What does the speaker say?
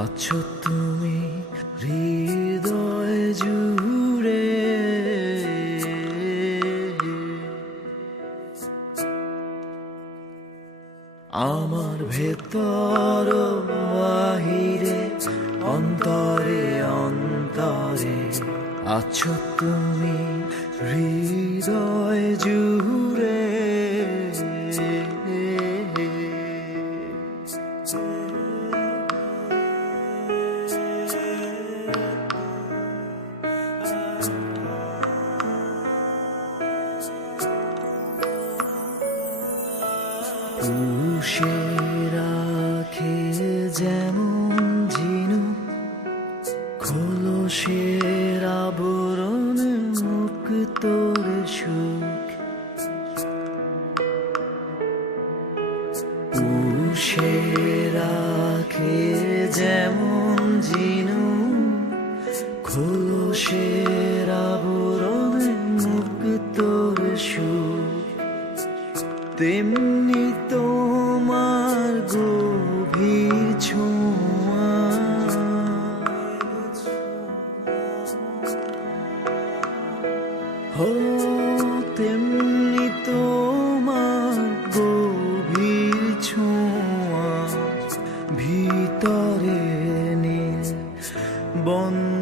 আছো তুমি হৃদয় জুড়ে, আমার ভেতর বাহিরে অন্তরে অন্তরে আছো তুমি হৃদয় জুড়ে। পুষে রাখে যেমন ঝিনুক খোলসের আবরণ মুক্তোর সুখ, পুষে রাখে যেমন ঝিনুক খোলসের আবরণ মুক্তোর সুখ, তেমনি তোমার গভীর ছোঁয়া হো, তেমনি তোমার গভীর ছোঁয়া ভিতরে নীল বন্ধ